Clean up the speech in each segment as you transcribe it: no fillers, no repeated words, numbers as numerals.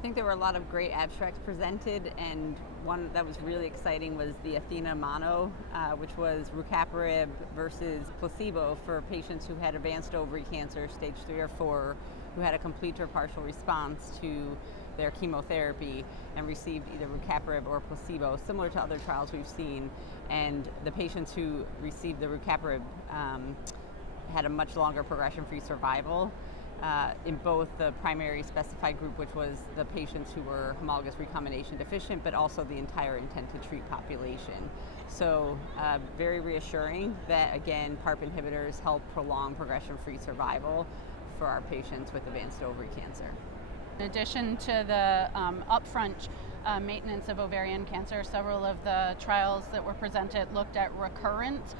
I think there were a lot of great abstracts presented, and one that was really exciting was the Athena Mono, which was rucaparib versus placebo for patients who had advanced ovary cancer, stage 3 or 4, who had a complete or partial response to their chemotherapy and received either rucaparib or placebo, similar to other trials we've seen. And the patients who received the rucaparib had a much longer progression-free survival in both the primary specified group, which was the patients who were homologous recombination deficient, but also the entire intent to treat population. So very reassuring that, again, PARP inhibitors help prolong progression-free survival for our patients with advanced ovary cancer. In addition to the upfront maintenance of ovarian cancer, several of the trials that were presented looked at recurrent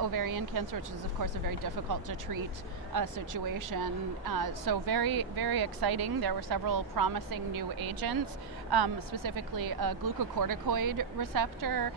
ovarian cancer, which is of course a very difficult to treat situation. So very, very exciting. There were several promising new agents, specifically a glucocorticoid receptor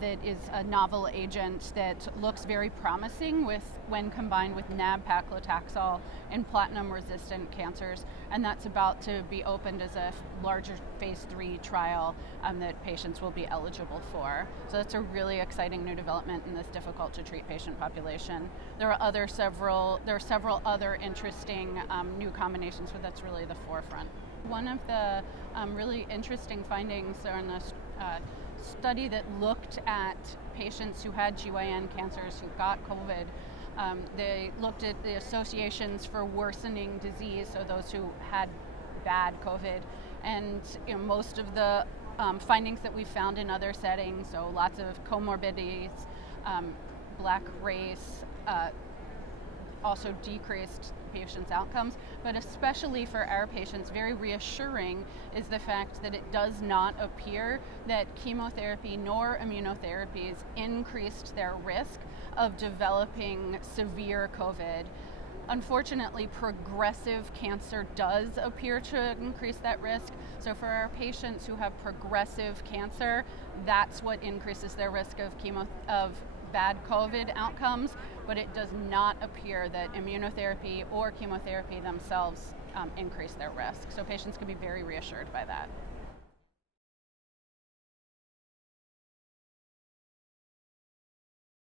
that is a novel agent that looks very promising when combined with nab-paclitaxel in platinum-resistant cancers, and that's about to be opened as a larger phase 3 trial that patients will be eligible for. So that's a really exciting new development in this difficult-to-treat patient population. There are several other interesting new combinations, but that's really the forefront. One of the really interesting findings on this study that looked at patients who had GYN cancers who got COVID. They looked at the associations for worsening disease, so those who had bad COVID, and most of the findings that we found in other settings, so lots of comorbidities, black race, also decreased patients' outcomes, but especially for our patients, very reassuring is the fact that it does not appear that chemotherapy nor immunotherapies increased their risk of developing severe COVID. Unfortunately, progressive cancer does appear to increase that risk. So for our patients who have progressive cancer, that's what increases their risk of bad COVID outcomes, but it does not appear that immunotherapy or chemotherapy themselves increase their risk. So patients can be very reassured by that.